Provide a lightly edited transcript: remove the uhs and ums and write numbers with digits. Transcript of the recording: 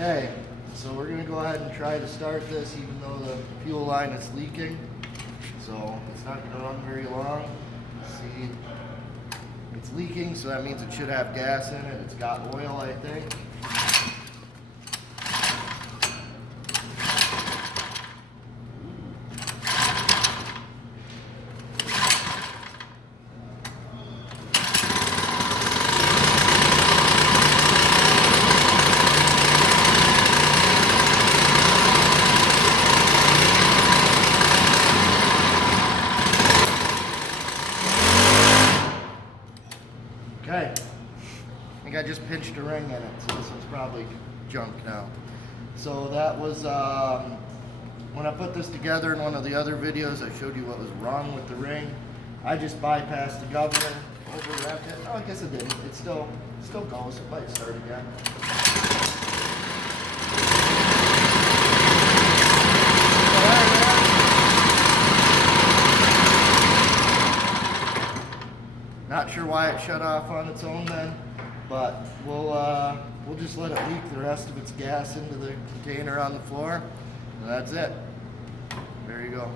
Okay, so we're gonna go ahead and try to start this even though the fuel line is leaking. So it's not gonna run very long. See, it's leaking, so that means it should have gas in it. It's got oil, I think. Okay, I think I just pinched a ring in it, so this one's probably junk now. So that was, when I put this together in one of the other videos, I showed you what was wrong with the ring. I just bypassed the governor, overwrapped it. Oh, I guess it didn't. It still goes. It might start again. Not sure why it shut off on its own then, but we'll just let it leak the rest of its gas into the container on the floor, and that's it. There you go.